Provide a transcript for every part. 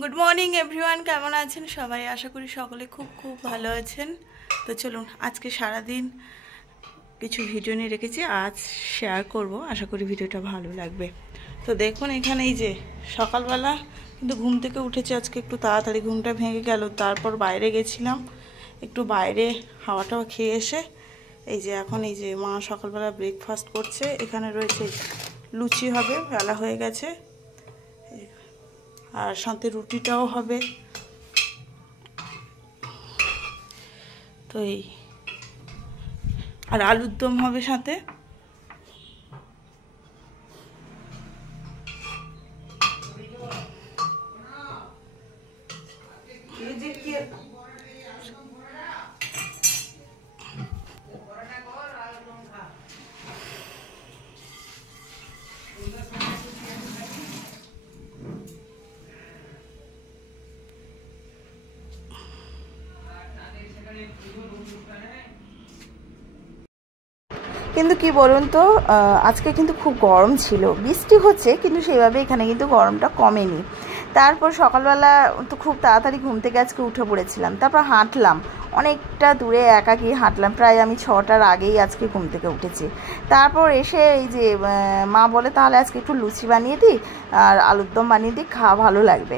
Good morning everyone, কেমন আছেন সবাই? আশা করি সকলে খুব খুব ভালো আছেন। তো চলুন, আজকে সারাদিন কিছু ভিডিও নিয়ে রেখেছি, আজ শেয়ার করব। আশা করি ভিডিওটা ভালো লাগবে। তো দেখুন, এখানে এই যে সকালবেলা কিন্তু ঘুম থেকে উঠেছি আজকে একটু তাড়াতাড়ি, ঘুমটা ভেঙে গেল। তারপর বাইরে গেছিলাম, একটু বাইরে হাওয়াটাও খেয়ে এসে এই যে এখন এই যে মা সকালবেলা ব্রেকফাস্ট করছে। এখানে রয়েছে লুচি হবে, বেলা হয়ে গেছে, আর সাথে রুটিটাও হবে। তো এই আর আলুর দম হবে সাথে। কিন্তু কি বলুন তো, আজকে কিন্তু খুব গরম ছিল, বৃষ্টি হচ্ছে কিন্তু সেইভাবে এখানে কিন্তু গরমটা কমেনি। তারপর সকালবেলা তো খুব তাড়াতাড়ি ঘুম থেকে আজকে উঠে পড়েছিলাম, তারপর হাঁটলাম অনেকটা দূরে, একাকি হাঁটলাম, প্রায় আমি 6টার আগেই আজকে ঘুম থেকে উঠেছি। তারপর এসে এই যে মা বলে তাহলে আজকে একটু লুচি বানিয়ে দিই আর আলুর দম বানিয়ে দিই, খাওয়া ভালো লাগবে।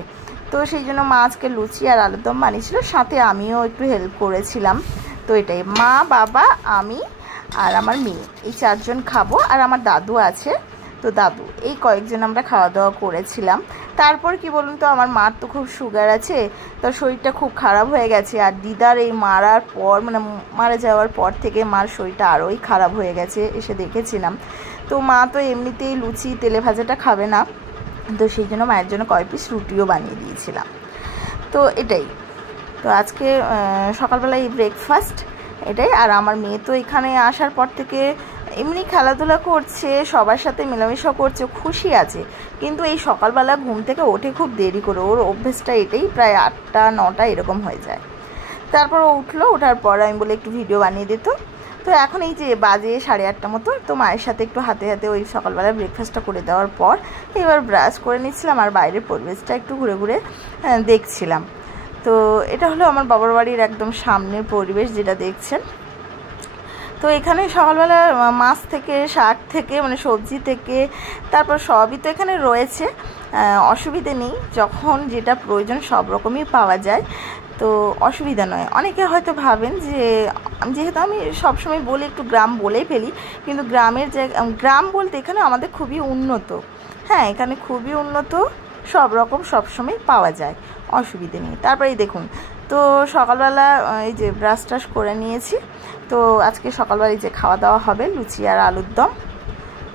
তো সেই জন্য মা আজকে লুচি আর আলুর দম বানিয়েছিল, সাথে আমিও একটু হেল্প করেছিলাম। তো এটাই, মা, বাবা, আমি আর আমার মেয়ে, এই 4 জন খাবো। আর আমার দাদু আছে, তো দাদু, এই কয়েকজন আমরা খাওয়া দাওয়া করেছিলাম। তারপর কি বলুন তো, আমার মার তো খুব সুগার আছে, তো শরীরটা খুব খারাপ হয়ে গেছে। আর দিদার এই মারার পর, মানে মারা যাওয়ার পর থেকে মার শরীরটা আরোই খারাপ হয়ে গেছে, এসে দেখেছিলাম। তো মা তো এমনিতেই লুচি তেলে ভাজাটা খাবে না, তো সেই জন্য মায়ের জন্য কয় পিস রুটিও বানিয়ে দিয়েছিলাম। তো এটাই, তো আজকে সকালবেলা এই ব্রেকফাস্ট এটাই। আর আমার মেয়ে তো এখানে আসার পর থেকে এমনি খেলাধুলা করছে, সবার সাথে মেলামেশা করছে, খুশি আছে। কিন্তু এই সকালবেলা ঘুম থেকে ওঠে খুব দেরি করে, ওর অভ্যেসটা এটাই, প্রায় 8টা 9টা এরকম হয়ে যায়। তারপর ও উঠলো, ওঠার পর আমি বলে একটু ভিডিও বানিয়ে দিত। তো এখন এই যে বাজে 8:30 মতো, তো মায়ের সাথে একটু হাতে হাতে ওই সকালবেলা ব্রেকফাস্টটা করে দেওয়ার পর এবার ব্রাশ করে নিচ্ছিলাম আর বাইরের পরিবেশটা একটু ঘুরে ঘুরে দেখছিলাম। তো এটা হলো আমার বাবার বাড়ির একদম সামনের পরিবেশ, যেটা দেখছেন। তো এখানে সকালবেলা মাছ থেকে, শাক থেকে, মানে সবজি থেকে, তারপর সবই তো এখানে রয়েছে, অসুবিধে নেই। যখন যেটা প্রয়োজন সব রকমই পাওয়া যায়, তো অসুবিধা নয়। অনেকে হয়তো ভাবেন যে, যেহেতু আমি সবসময় বলি একটু গ্রাম বলেই ফেলি, কিন্তু গ্রামের গ্রাম বলতে এখানে আমাদের খুবই উন্নত। হ্যাঁ, এখানে খুবই উন্নত, সব রকম সবসময় পাওয়া যায়, অসুবিধে নেই। তারপরেই দেখুন, তো সকালবেলা এই যে ব্রাশ টাশ করে নিয়েছি। তো আজকে সকালবেলা এই যে খাওয়া দাওয়া হবে লুচি আর আলুর দম।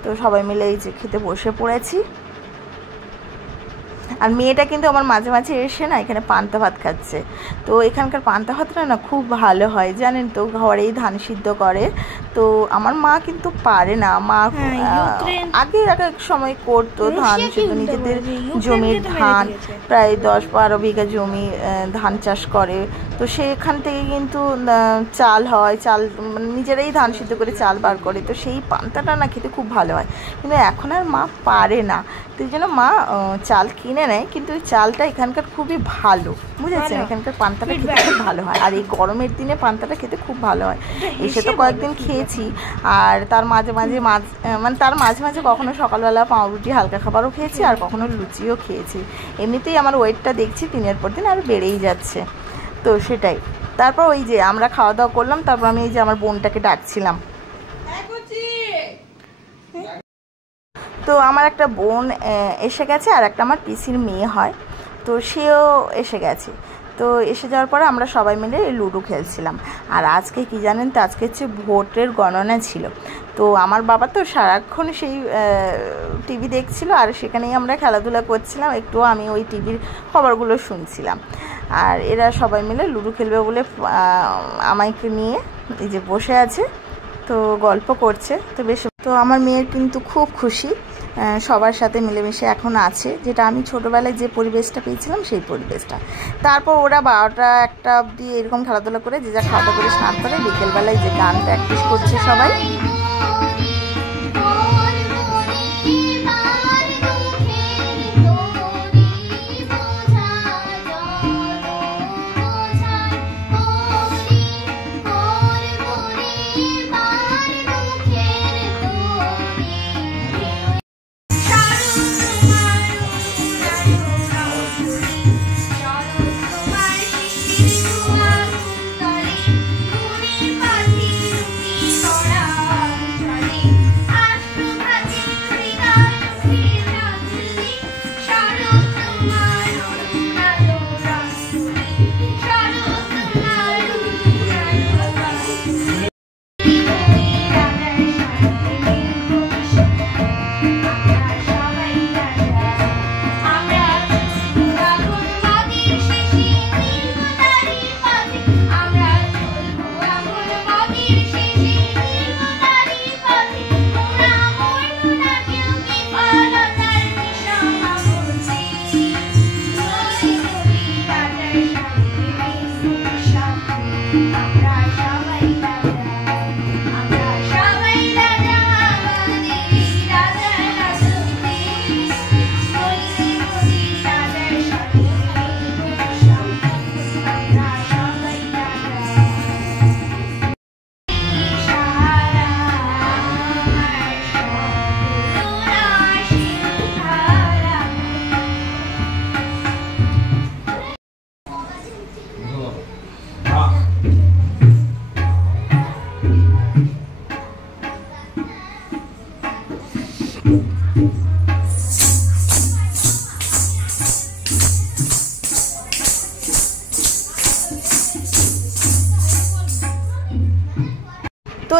তো সবাই মিলে এই যে খেতে বসে পড়েছি। আর মেয়েটা কিন্তু আমার মাঝে মাঝে এসে না এখানে পান্তা ভাত খাচ্ছে। তো এখানকার পান্তা ভাতটা না খুব ভালো হয়, জানেন তো, ঘরেই ধান সিদ্ধ করে। তো আমার মা কিন্তু পারে না, মা আগে এক সময় করতো ধান সিদ্ধ, নিজেদের জমির ধান, প্রায় 10-12 বিঘা জমি ধান চাষ করে। তো সেখান থেকে কিন্তু চাল হয়, চাল নিজেরাই ধান সিদ্ধ করে চাল বার করে। তো সেই পান্তাটা না খেতে খুব ভালো হয়, কিন্তু এখন আর মা পারে না। তো এই জন্য মা চাল কিনে নেয়, কিন্তু ওই চালটা এখানকার খুবই ভালো, বুঝেছেন? এখানকার পান্তাটা খেতে খুব ভালো হয়, আর এই গরমের দিনে পান্তাটা খেতে খুব ভালো হয়। এসে তো কয়েকদিন খেয়েছি, আর তার মাঝে মাঝে মানে তার মাঝে মাঝে কখনো সকালবেলা পাউরুটি হালকা খাবারও খেয়েছি, আর কখনো লুচিও খেয়েছি। এমনিতেই আমার ওয়েটটা দেখছি দিনের পর দিন আর বেড়েই যাচ্ছে, তো সেটাই। তারপর ওই যে আমরা খাওয়া দাওয়া করলাম, তারপর আমি এই যে আমার বোনটাকে ডাকছিলাম। তো আমার একটা বোন এসে গেছে, আর একটা আমার পিসির মেয়ে হয়, তো সেও এসে গেছে। তো এসে যাওয়ার পরে আমরা সবাই মিলে লুডো খেলছিলাম। আর আজকে কি জানেন তো, আজকে হচ্ছে ভোটের গণনা ছিল। তো আমার বাবা তো সারাক্ষণ সেই টিভি দেখছিল, আর সেখানেই আমরা খেলাধুলা করছিলাম, একটু আমি ওই টিভির খবরগুলো শুনছিলাম। আর এরা সবাই মিলে লুডো খেলবে বলে আমাকে নিয়ে এই যে বসে আছে, তো গল্প করছে। তো বেশ, তো আমার মেয়ের কিন্তু খুব খুশি, সবার সাথে মিলেমিশে এখন আছে, যেটা আমি ছোটোবেলায় যে পরিবেশটা পেয়েছিলাম সেই পরিবেশটা। তারপর ওরা 12টা 1টা অবধি এরকম খেলাধুলা করে, যে যা খাওয়া দাওয়া করে স্নান করে, বিকেলবেলায় যে গান প্র্যাকটিস করছে সবাই।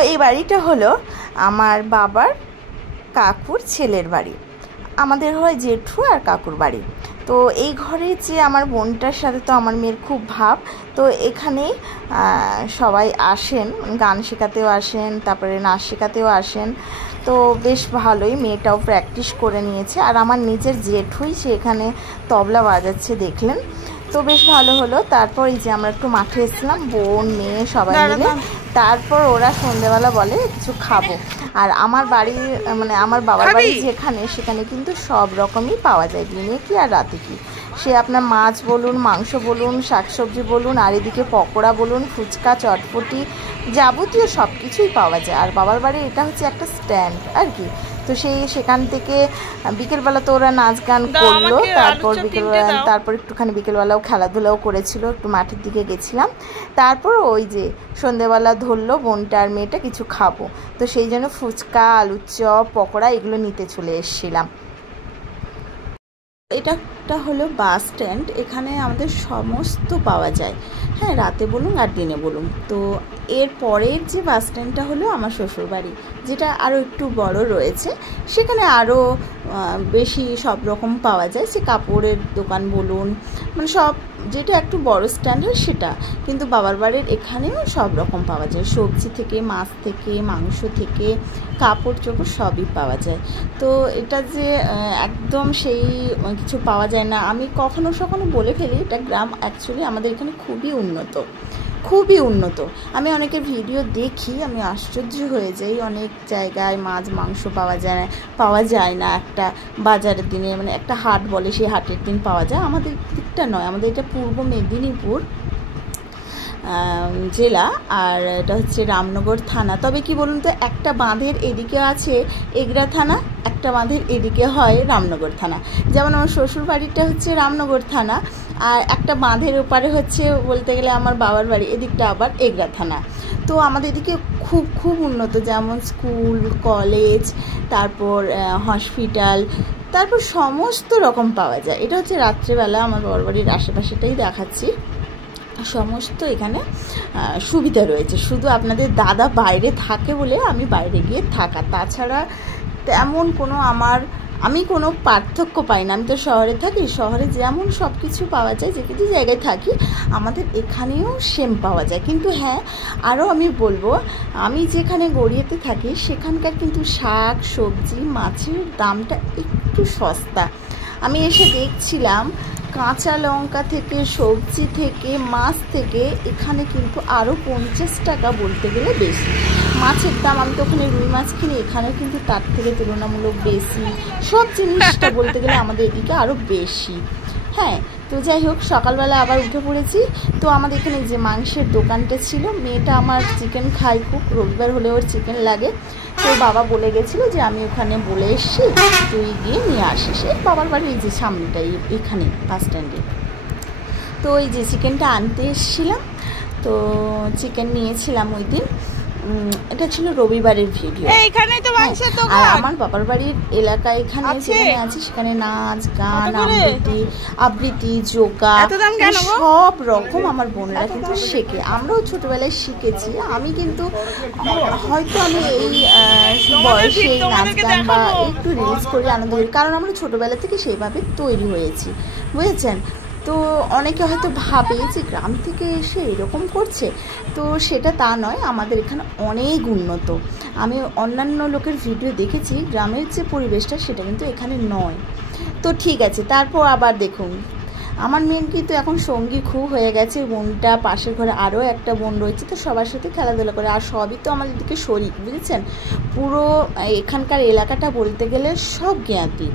এই বাড়িটা হলো আমার বাবার কাকুর ছেলের বাড়ি, আমাদের হয় জেঠু আর কাকুর বাড়ি। তো এই ঘরে যে আমার বোনটার সাথে তো আমার মেয়ের খুব ভাব, তো এখানেই সবাই আসেন, গান শেখাতেও আসেন, তারপরে নাচ শেখাতেও আসেন। তো বেশ ভালোই, মেয়েটাও প্র্যাকটিস করে নিয়েছে। আর আমার নিজের জেঠুই সে এখানে তবলা বাজাচ্ছে দেখলেন, তো বেশ ভালো হলো। তারপর এই যে আমরা একটু মাঠে এসেছিলাম বোন মেয়ে সবাই মিলে। তারপর ওরা সন্ধ্যেবেলা বলে কিছু খাবো। আর আমার বাড়ি মানে আমার বাবার বাড়ি যেখানে, সেখানে কিন্তু সব রকমই পাওয়া যায়, দিনে কি আর রাতে কি। সে আপনার মাছ বলুন, মাংস বলুন, শাকসবজি বলুন, আর এদিকে পকোড়া বলুন, ফুচকা, চটপটি, যাবতীয় সব কিছুই পাওয়া যায়। আর বাবার বাড়ি এটা হচ্ছে একটা স্ট্যান্ড আর কি। তো সেখান থেকে বিকেলবেলা তো ওরা নাচ গান করলো, তারপর একটুখানি বিকেলবেলাও খেলাধুলাও করেছিল, একটু মাঠের দিকে গেছিলাম। তারপর ওই যে সন্ধ্যেবেলা ধরলো বোনটা আর মেয়েটা কিছু খাবো, তো সেই জন্য ফুচকা, আলুর চপ, পকোড়া এগুলো নিতে চলে এসেছিলাম। এটা হলো বাস স্ট্যান্ড, এখানে আমাদের সমস্ত পাওয়া যায়, হ্যাঁ, রাতে বলুন আর দিনে বলুন। তো এর পরের যে বাস স্ট্যান্ডটা হলো আমার শ্বশুরবাড়ি, যেটা আরও একটু বড় রয়েছে, সেখানে আরও বেশি সব রকম পাওয়া যায়। সে কাপড়ের দোকান বলুন, মানে সব যেটা একটু বড় স্ট্যান্ড হয় সেটা। কিন্তু বাবার বাড়ির এখানেও সব রকম পাওয়া যায়, সবজি থেকে, মাছ থেকে, মাংস থেকে, কাপড় চোপড় সবই পাওয়া যায়। তো এটা যে একদম সেই কিছু পাওয়া যায় না, আমি কখনো বলে ফেলি, এটা গ্রাম, অ্যাকচুয়ালি আমাদের এখানে খুবই উন্নত, খুবই উন্নত। আমি অনেকের ভিডিও দেখি, আমি আশ্চর্য হয়ে যাই, অনেক জায়গায় মাছ মাংস পাওয়া যায় না একটা বাজারের দিনে, মানে একটা হাট বলে, সেই হাটের দিন পাওয়া যায়। আমাদের দিকটা নয়, আমাদের এটা পূর্ব মেদিনীপুর জেলা, আর এটা হচ্ছে রামনগর থানা। তবে কি বলুন তো, একটা বাঁধের এদিকে আছে এগরা থানা, একটা বাঁধের এদিকে হয় রামনগর থানা। যেমন আমার শ্বশুর বাড়িটা হচ্ছে রামনগর থানা, আর একটা বাঁধের ওপারে হচ্ছে বলতে গেলে আমার বাবার বাড়ি, এদিকটা আবার এগরা থানা। তো আমাদের এদিকে খুব উন্নত, যেমন স্কুল, কলেজ, তারপর হসপিটাল, তারপর সমস্ত রকম পাওয়া যায়। এটা হচ্ছে রাত্রেবেলা আমার বাবার বাড়ির আশেপাশেটাই দেখাচ্ছি, সমস্ত এখানে সুবিধা রয়েছে। শুধু আপনাদের দাদা বাইরে থাকে বলে আমি বাইরে গিয়ে থাকা, তাছাড়া তেমন কোনো আমি কোনো পার্থক্য পাই না। আমি তো শহরে থাকি, শহরে যেমন সব কিছু পাওয়া যায়, যে কিছু জায়গায় থাকি, আমাদের এখানেও সেম পাওয়া যায়। কিন্তু হ্যাঁ, আরও আমি বলবো, আমি যেখানে গড়িয়াতে থাকি সেখানকার কিন্তু শাক সবজি মাছের দামটা একটু সস্তা। আমি এসে দেখছিলাম কাঁচা লঙ্কা থেকে, সবজি থেকে, মাছ থেকে এখানে কিন্তু আরও 50 টাকা বলতে গেলে বেশি। মাছের দাম, আমি তো ওখানে রুই মাছ কিনি, এখানে কিন্তু তার থেকে তুলনামূলক বেশি। সব জিনিসটা বলতে গেলে আমাদের এদিকে আরও বেশি, হ্যাঁ। তো যাই হোক, সকালবেলা আবার উঠে পড়েছি। তো আমাদের এখানে যে মাংসের দোকানটা ছিল, মেয়েটা আমার চিকেন খায় খুব, রবিবার হলে ওর চিকেন লাগে। তো বাবা বলে গেছিলো যে আমি ওখানে বলে এসছি, তুই গিয়ে নিয়ে আসিস। বাবার বাড়ি এই যে সামনেটাই, এখানে বাস স্ট্যান্ডে। তো ওই যে চিকেনটা আনতে এসেছিলাম, তো চিকেন নিয়েছিলাম ওই দিন। এটা ছিল রবিবারের ভিডিও। আর আমার বাবার বাড়ির এলাকা এখানে যেখানে আছে, সেখানে নাচ গান, আবৃত্তি, যোগা, সব রকম আমার বোনেরা কিন্তু শেখে। আমরাও ছোটবেলায় শিখেছি। আমি কিন্তু হয়তো আমি এই বয়সে নাচ গান বা একটু রিলস করে আনন্দ করি, কারণ আমরা ছোটবেলা থেকে সেইভাবে তৈরি হয়েছি, বুঝেছেন। তো অনেকে হয়তো ভাবে যে গ্রাম থেকে এসে এরকম করছে, তো সেটা তা নয়, আমাদের এখানে অনেক উন্নত। আমি অন্যান্য লোকের ভিডিও দেখেছি, গ্রামের যে পরিবেশটা সেটা কিন্তু এখানে নয়। তো ঠিক আছে, তারপর আবার দেখুন, আমার মেয়ের কিন্তু এখন সঙ্গী খুব হয়ে গেছে, বোনটা পাশের ঘরে আরও একটা বোন রয়েছে, তো সবার সাথে খেলাধুলা করে। আর সবই তো আমাদের দিকে শরিক, বুঝেছেন। পুরো এখানকার এলাকাটা বলতে গেলে সব জ্ঞাতি।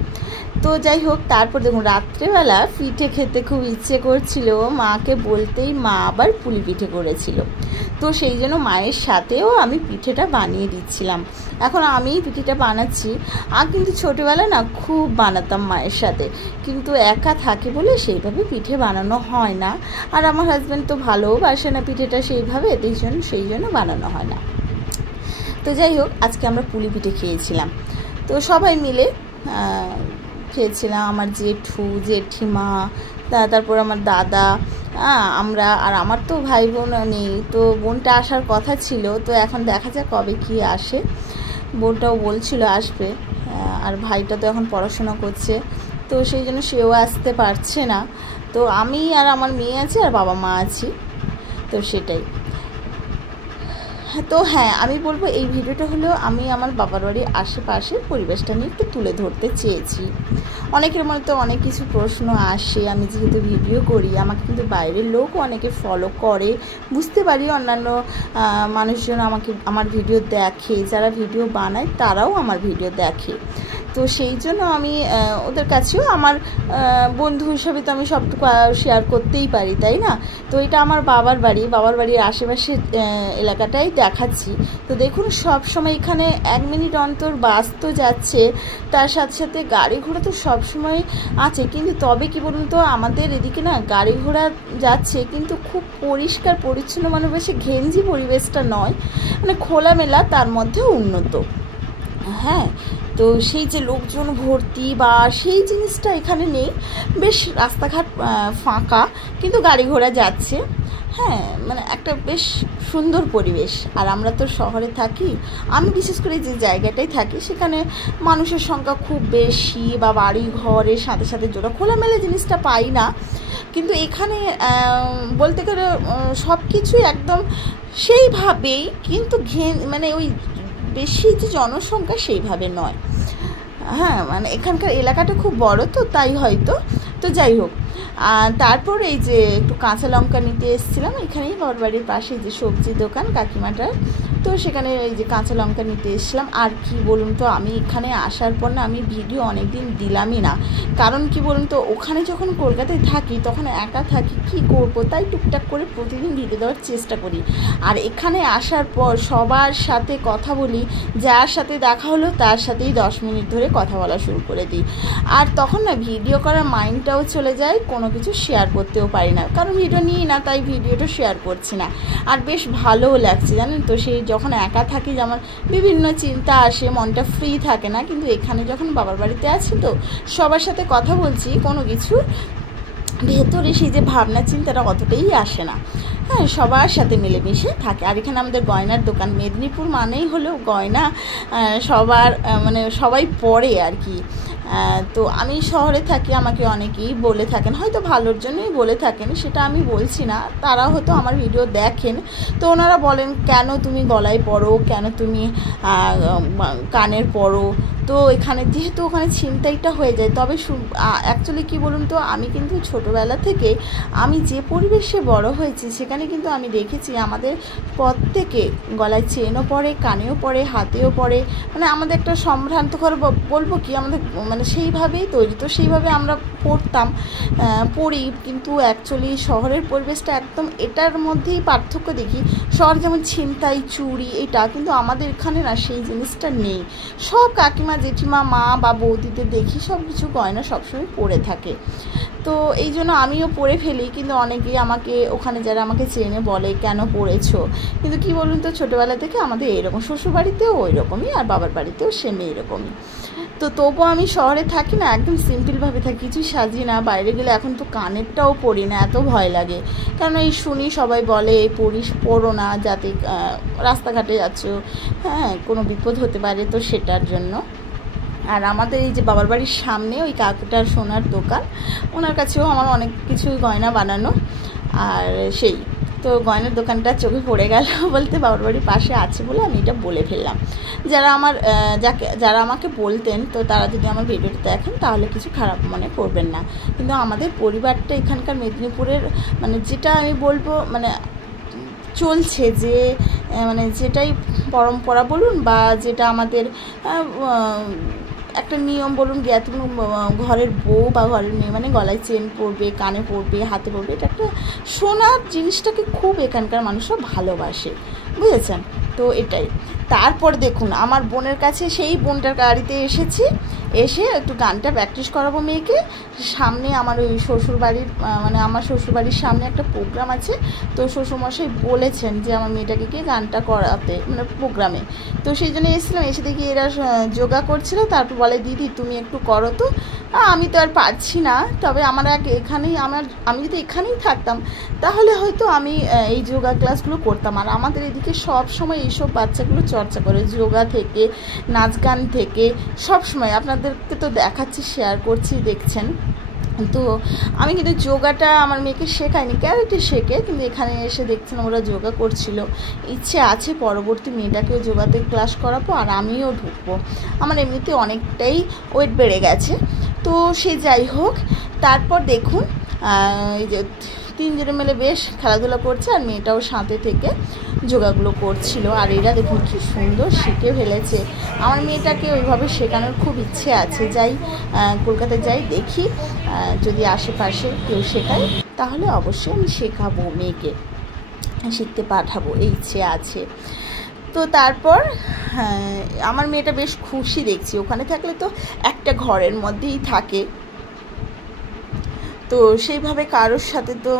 তো যাই হোক, তারপর দেখুন রাত্রেবেলা পিঠে খেতে খুব ইচ্ছে করছিল, মাকে বলতেই মা আবার পুলি পিঠে করেছিল। তো সেই জন্য মায়ের সাথেও আমি পিঠেটা বানিয়ে দিচ্ছিলাম। এখন আমি পিঠেটা বানাচ্ছি, আর কিন্তু ছোটোবেলা না খুব বানাতাম মায়ের সাথে, কিন্তু একা থাকে বলে সেইভাবে পিঠে বানানো হয় না। আর আমার হাজব্যান্ড তো ভালোবাসে না পিঠেটা সেইভাবে, সেই জন্য বানানো হয় না। তো যাই হোক, আজকে আমরা পুলি পিঠে খেয়েছিলাম, তো সবাই মিলে খেয়েছিলাম। আমার জেঠু, জেঠিমা, তারপর আমার দাদা, আমরা আর আমার তো ভাই বোন নেই, তো বোনটা আসার কথা ছিল, তো এখন দেখা যাক কবে কি আসে। বোনটাও বলছিল আসবে, আর ভাইটা তো এখন পড়াশোনা করছে, তো সেই জন্য সেও আসতে পারছে না। তো আমি আর আমার মেয়ে আছি আর বাবা মা আছি, তো সেটাই। তো হ্যাঁ, আমি বলবো এই ভিডিওটা হলো আমি আমার বাবার বাড়ির আশেপাশের পরিবেশটা নিয়ে একটু তুলে ধরতে চেয়েছি। অনেকের মনে তো অনেক কিছু প্রশ্ন আসে, আমি যেহেতু ভিডিও করি আমাকে কিন্তু বাইরের লোকও অনেকে ফলো করে, বুঝতে পারি অন্যান্য মানুষজন আমার ভিডিও দেখে, যারা ভিডিও বানায় তারাও আমার ভিডিও দেখে। তো সেই জন্য আমি ওদের কাছেও আমার বন্ধু হিসেবে তো আমি সবটুকু শেয়ার করতেই পারি, তাই না? তো এটা আমার বাবার বাড়ির আশেপাশে এলাকাটাই দেখাচ্ছি। তো দেখুন সব সময় এখানে 1 মিনিট অন্তর বাস তো যাচ্ছে, তার সাথে সাথে গাড়ি ঘোড়া তো সবসময় আছে, কিন্তু তবে কি বলুন তো আমাদের এদিকে না গাড়ি ঘোড়া যাচ্ছে কিন্তু খুব পরিষ্কার পরিচ্ছন্ন, মানে বেশি ঘেঞ্জি পরিবেশটা নয়, মানে খোলামেলা, তার মধ্যেও উন্নত। হ্যাঁ, তো সেই যে লোকজন ভর্তি বা সেই জিনিসটা এখানে নেই, বেশ রাস্তাঘাট ফাঁকা কিন্তু গাড়ি ঘোড়া যাচ্ছে। হ্যাঁ, মানে একটা বেশ সুন্দর পরিবেশ। আর আমরা তো শহরে থাকি, আমি বিশেষ করে যে জায়গাটায় থাকি সেখানে মানুষের সংখ্যা খুব বেশি, বা বাড়ি ঘরের সাথে সাথে জোড়া খোলামেলা জিনিসটা পাই না। কিন্তু এখানে বলতে গেলে সব কিছুই একদম সেইভাবেই, কিন্তু মানে ওই বেশি যে জনসংখ্যা সেইভাবে নয়। হ্যাঁ, মানে এখানকার এলাকাটা খুব বড়, তো তাই হয়তো। তো যাই হোক, তারপর এই যে একটু কাঁচা লঙ্কা নিতে এসেছিলাম, এখানেই বাবার বাড়ির পাশে যে সবজি দোকান কাকিমাটার, তো সেখানে এই যে কাঁচা লঙ্কা নিতে এসেছিলাম। আর কি বলুন তো, আমি এখানে আসার পর না আমি ভিডিও অনেক দিন দিলামই না, কারণ কি বলুন তো ওখানে যখন কলকাতায় থাকি তখন একা থাকি, কি করবো, তাই টুকটাক করে প্রতিদিন ভিডিও দেওয়ার চেষ্টা করি। আর এখানে আসার পর সবার সাথে কথা বলি, যার সাথে দেখা হলো তার সাথেই 10 মিনিট ধরে কথা বলা শুরু করে দিই। আর তখন না ভিডিও করার মাইন্ডটাও চলে যায়, কোনো কিছু শেয়ার করতেও পারি না, কারণ ভিডিও নিই না, তাই ভিডিওটা শেয়ার করছি না। আর বেশ ভালোও লাগছে জানেন তো, সেই যখন একা থাকি যেমন বিভিন্ন চিন্তা আসে, মনটা ফ্রি থাকে না, কিন্তু এখানে যখন বাবার বাড়িতে আছি তো সবার সাথে কথা বলছি, কোনো কিছু ভেতরে সেই যে ভাবনা চিন্তাটা অতটাই আসে না। হ্যাঁ, সবার সাথে মিলেমিশে থাকে। আর এখানে আমাদের গয়নার দোকান, মেদিনীপুর মানেই হলো গয়না, সবার মানে সবাই পরে আর কি। তো আমি শহরে থাকি, আমাকে অনেকেই বলে থাকেন, হয়তো ভালোর জন্যই বলে থাকেন, সেটা আমি বলছি না, তারা হয়তো আমার ভিডিও দেখেন, তো ওনারা বলেন কেন তুমি গলায় পরো, কেন তুমি কানের পরো। তো এখানে যেহেতু ওখানে ছিনতাইটা হয়ে যায়, তবে অ্যাকচুয়ালি কী বলুন তো, আমি কিন্তু ছোটোবেলা থেকে আমি যে পরিবেশে বড় হয়েছি সেখানে কিন্তু আমি দেখেছি আমাদের প্রত্যেকে গলায় চেনও পরে, কানেও পরে, হাতেও পরে, মানে আমাদের একটা সম্ভ্রান্তকর বলবো কি, আমাদের মানে সেইভাবেই তৈরি, তো সেইভাবে আমরা পড়ি। কিন্তু অ্যাকচুয়ালি শহরের পরিবেশটা একদম এটার মধ্যেই পার্থক্য দেখি। শহর যেমন ছিনতাই, চুরি, এটা কিন্তু আমাদের এখানে না সেই জিনিসটা নেই। সব কাকিমা, জেঠিমা, মা বা বৌদিদের দেখি সব কিছু গয়না সবসময় পরে থাকে, তো এই জন্য আমিও পরে ফেলি। কিন্তু অনেকেই আমাকে ওখানে যারা আমাকে চেনে বলে কেন পরেছো, কিন্তু কি বলুন তো ছোটোবেলা থেকে আমাদের এরকম, শ্বশুরবাড়িতেও ওই রকমই আর বাবার বাড়িতেও সেম এইরকমই। তো তবুও আমি শহরে থাকি না, একদম সিম্পলভাবে থাকি, কিছুই সাজি না। বাইরে গেলে এখন তো কানেরটাও পরি না, এত ভয় লাগে, কারণ এই শুনি সবাই বলে পরো না, যাতে রাস্তাঘাটে যাচ্ছ, হ্যাঁ কোনো বিপদ হতে পারে, তো সেটার জন্য। আর আমাদের এই যে বাবার বাড়ির সামনে ওই কাকুটার সোনার দোকান, ওনার কাছেও আমার অনেক কিছু গয়না বানানো। আর সেই তো গয়নার দোকানটা চোখে পড়ে গেল বলতে, বাবার বাড়ির পাশে আছে বলে আমি এটা বলে ফেললাম। যারা আমাকে বলতেন, তো তারা যদি আমার ভিডিওটা দেখেন তাহলে কিছু খারাপ মনে করবেন না। কিন্তু আমাদের পরিবারটা এখানকার মেদিনীপুরের, মানে যেটা আমি বলবো, মানে চলছে যে, মানে যেটাই পরম্পরা বলুন বা যেটা আমাদের একটা নিয়ম বলুন, জ্ঞাত ঘরের বউ বা ঘরের মেয়ে মানে গলায় চেন পরবে, কানে পরবে, হাতে পরবে, এটা একটা সোনার জিনিসটাকে খুব এখানকার মানুষরা ভালোবাসে, বুঝেছেন? তো এটাই। তারপর দেখুন আমার বোনের কাছে, সেই বোনটার গাড়িতে এসেছি, এসে একটু গানটা প্র্যাকটিস করাবো মেয়েকে। সামনে আমার ওই শ্বশুরবাড়ির মানে আমার শ্বশুরবাড়ির সামনে একটা প্রোগ্রাম আছে, তো শ্বশুরমশাই বলেছেন যে আমার মেয়েটাকে গিয়ে গানটা করাতে মানে প্রোগ্রামে। তো সেই জন্য এসেছিলাম, এসে দেখি এরা যোগা করছিল। তারপর বলে দিদি তুমি একটু করো তো। আমি তো আর পারছি না, তবে আমার এখানেই আমি যদি এখানেই থাকতাম তাহলে হয়তো আমি এই যোগা ক্লাসগুলো করতাম। আর আমাদের এদিকে সব সময় এইসব বাচ্চাগুলো চর্চা করে, যোগা থেকে নাচ গান থেকে সব সময়। আপনাদেরকে তো দেখাচ্ছি, শেয়ার করছি, দেখছেন। তো আমি কিন্তু যোগাটা আমার মেয়েকে শেখাইনি, ক্যারেটে শেখে, কিন্তু এখানে এসে দেখছেন ওরা যোগা করছিল। ইচ্ছে আছে পরবর্তী মেয়েটাকেও যোগাতে ক্লাস করাবো, আর আমিও ঢুকবো। আমার এমনিতে অনেকটাই ওয়েট বেড়ে গেছে। তো সে যাই হোক, তারপর দেখুন এই যে 3 জনে মিলে বেশ খেলাধুলা করছে, আর মেয়েটাও সাথে থেকে যোগাগুলো করছিল। আর এরা দেখুন কি সুন্দর শিখে ফেলেছে। আমার মেয়েটাকে ওইভাবে শেখানোর খুব ইচ্ছে আছে। যাই কলকাতায় যাই, দেখি যদি আশেপাশে কেউ শেখায় তাহলে অবশ্যই আমি শেখাবো, মেয়েকে শিখতে পাঠাবো, এই ইচ্ছে আছে। তো তারপর আমার মেয়েটা বেশ খুশি দেখছি। ওখানে থাকলে তো একটা ঘরের মধ্যেই থাকে, তো সেইভাবে কারোর সাথে তো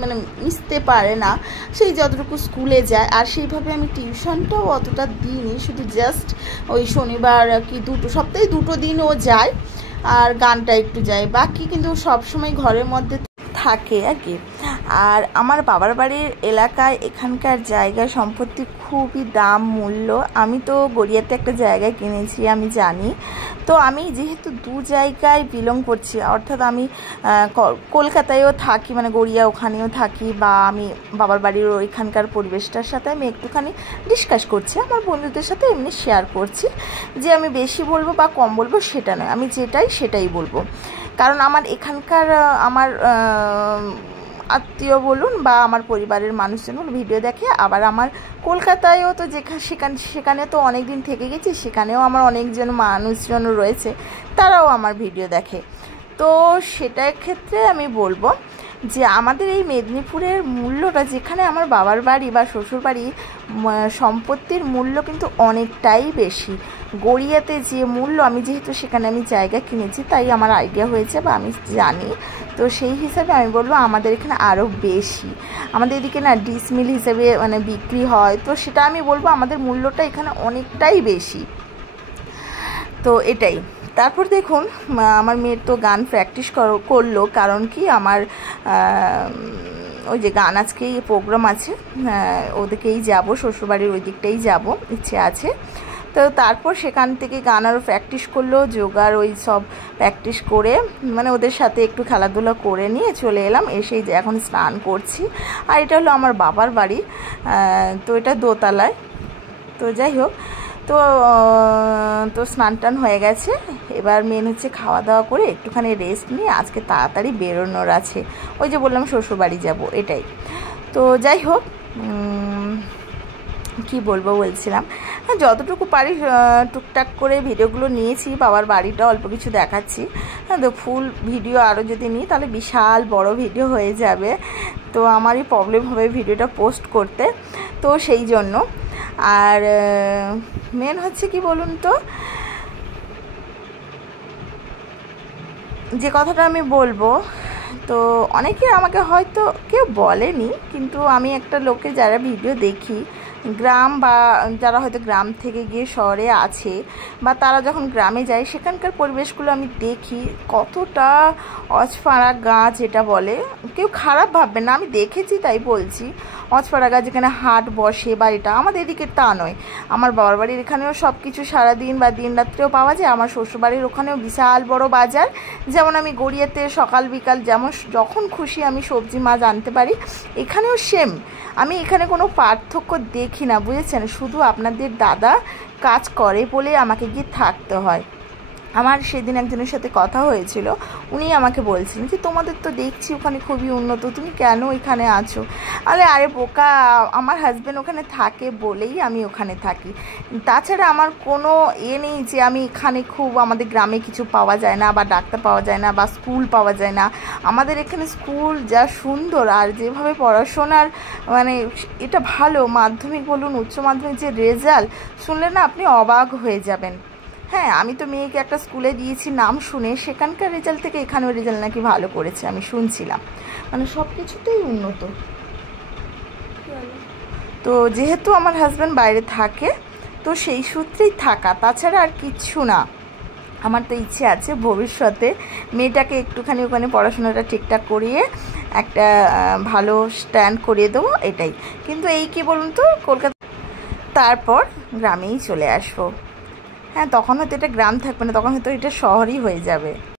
মানে মিশতে পারে না, সেই যতটুকু স্কুলে যায়। আর সেইভাবে আমি টিউশনটাও অতটা দিইনি, শুধু জাস্ট ওই শনিবার কি সপ্তাহে 2 দিন ও যায়, আর গানটা একটু যায়, বাকি কিন্তু সবসময় ঘরের মধ্যে থাকে আর কি। আর আমার বাবার বাড়ির এলাকায় এখানকার জায়গা সম্পত্তি খুবই দাম মূল্য। আমি তো গড়িয়াতে একটা জায়গায় কিনেছি, আমি জানি। তো আমি যেহেতু 2 জায়গায় বিলং করছি, অর্থাৎ আমি কলকাতায়ও থাকি, মানে গড়িয়া ওখানেও থাকি, বা আমি বাবার বাড়ির ওইখানকার পরিবেশটার সাথে আমি একটুখানি ডিসকাস করছি, আমার বন্ধুদের সাথে এমনি শেয়ার করছি। যে আমি বেশি বলবো বা কম বলবো সেটা নয়, আমি যেটাই সেটাই বলবো। কারণ আমার এখানকার আমার আত্মীয় বলুন বা আমার পরিবারের মানুষজন ভিডিও দেখে, আবার আমার কলকাতায়ও তো সেখানে তো অনেক দিন থেকে গেছি, সেখানেও আমার অনেকজন মানুষজন রয়েছে, তারাও আমার ভিডিও দেখে। তো সেটার ক্ষেত্রে আমি বলবো যে আমাদের এই মেদিনীপুরের মূল্যটা, যেখানে আমার বাবার বাড়ি বা শ্বশুর বাড়ি, সম্পত্তির মূল্য কিন্তু অনেকটাই বেশি। গড়িয়াতে যে মূল্য, আমি যেহেতু সেখানে আমি জায়গা কিনেছি তাই আমার আইডিয়া হয়েছে বা আমি জানি। তো সেই হিসাবে আমি বলবো আমাদের এখানে আরও বেশি। আমাদের এদিকে না ডিসমিল হিসেবে মানে বিক্রি হয়, তো সেটা আমি বলবো আমাদের মূল্যটা এখানে অনেকটাই বেশি। তো এটাই। তারপর দেখুন আমার মেয়ের তো গান প্র্যাকটিস করলো, কারণ কি আমার ওই যে গান আজকেই প্রোগ্রাম আছে, ওদিকেই যাব, শ্বশুরবাড়ির ওই দিকটাই যাব, ইচ্ছে আছে। তো তারপর সেখান থেকে গান আরও প্র্যাকটিস করলো, যোগার ওই সব প্র্যাকটিস করে মানে ওদের সাথে একটু খেলাধুলা করে নিয়ে চলে এলাম। এসেই যে এখন স্নান করছি। আর এটা হলো আমার বাবার বাড়ি, তো এটা দোতলায়। তো যাই হোক, তো স্নান টান হয়ে গেছে, এবার মেন হচ্ছে খাওয়া দাওয়া করে একটুখানি রেস্ট নিয়ে আজকে তাড়াতাড়ি বেরোনোর আছে। ওই যে বললাম শ্বশুরবাড়ি যাব, এটাই। তো যাই হোক, কি বলবো বলছিলাম, যতটুকু পারি টুকটাক করে ভিডিওগুলো নিয়েছি, বাবার বাড়িটা অল্প কিছু দেখাচ্ছি। তো ফুল ভিডিও আরও যদি নিই তাহলে বিশাল বড় ভিডিও হয়ে যাবে, তো আমারই প্রবলেম হবে ভিডিওটা পোস্ট করতে, তো সেই জন্য। আর মেন হচ্ছে কি বলুন তো, যে কথাটা আমি বলবো, তো অনেকে আমাকে হয়তো কেউ বলেনি, কিন্তু আমি একটা লোকে যারা ভিডিও দেখি, গ্রাম বা যারা হয়তো গ্রাম থেকে গিয়ে শহরে আছে, বা তারা যখন গ্রামে যায় সেখানকার পরিবেশগুলো আমি দেখি, কতটা অজপাড়া গাছ এটা বলে, কেউ খারাপ ভাববে না, আমি দেখেছি তাই বলছি। অজপাড়া গাছ যেখানে হাট বসে, বা এটা আমাদের এদিকে তা নয়। আমার বাবার বাড়ির এখানেও সব কিছু সারাদিন বা দিন রাত্রেও পাওয়া যায়। আমার শ্বশুরবাড়ির ওখানেও বিশাল বড় বাজার, যেমন আমি গড়িয়াতে সকাল বিকাল যেমন যখন খুশি আমি সবজি মাছ আনতে পারি, এখানেও সেম। আমি এখানে কোনো পার্থক্য দেখি না, বুঝেছেন। শুধু আপনাদের দাদা কাজ করে বলে আমাকে গিয়ে থাকতে হয়। আমার সেদিন একজনের সাথে কথা হয়েছিল, উনি আমাকে বলছিলেন যে তোমাদের তো দেখছি ওখানে খুবই উন্নত, তুমি কেন এখানে আছো? আরে বোকা, আমার হাজব্যান্ড ওখানে থাকে বলেই আমি ওখানে থাকি। তাছাড়া আমার কোনো নেই যে আমি এখানে খুব, আমাদের গ্রামে কিছু পাওয়া যায় না, বা ডাক্তার পাওয়া যায় না, বা স্কুল পাওয়া যায় না। আমাদের এখানে স্কুল যা সুন্দর, আর যেভাবে পড়াশোনার মানে এটা ভালো, মাধ্যমিক বলুন উচ্চ মাধ্যমিক যে রেজাল্ট শুনলে না আপনি অবাক হয়ে যাবেন। হ্যাঁ, আমি তো মেয়েকে একটা স্কুলে দিয়েছি নাম শুনে, সেখানকার রেজাল্ট থেকে এখানেও রেজাল্ট নাকি ভালো করেছে, আমি শুনছিলাম। মানে সব কিছুতেই উন্নত। তো যেহেতু আমার হাজব্যান্ড বাইরে থাকে, তো সেই সূত্রেই থাকা, তাছাড়া আর কিচ্ছু না। আমার তো ইচ্ছে আছে ভবিষ্যতে মেয়েটাকে একটুখানি ওখানে পড়াশোনাটা ঠিকঠাক করিয়ে একটা ভালো স্ট্যান্ড করিয়ে দেবো, এটাই। কিন্তু এই কি বলুন তো, কলকাতা তারপর গ্রামেই চলে আসবো। হ্যাঁ, তখন হয়তো এটা গ্রাম থাকবে না, তখন হয়তো এটা শহরই হয়ে যাবে।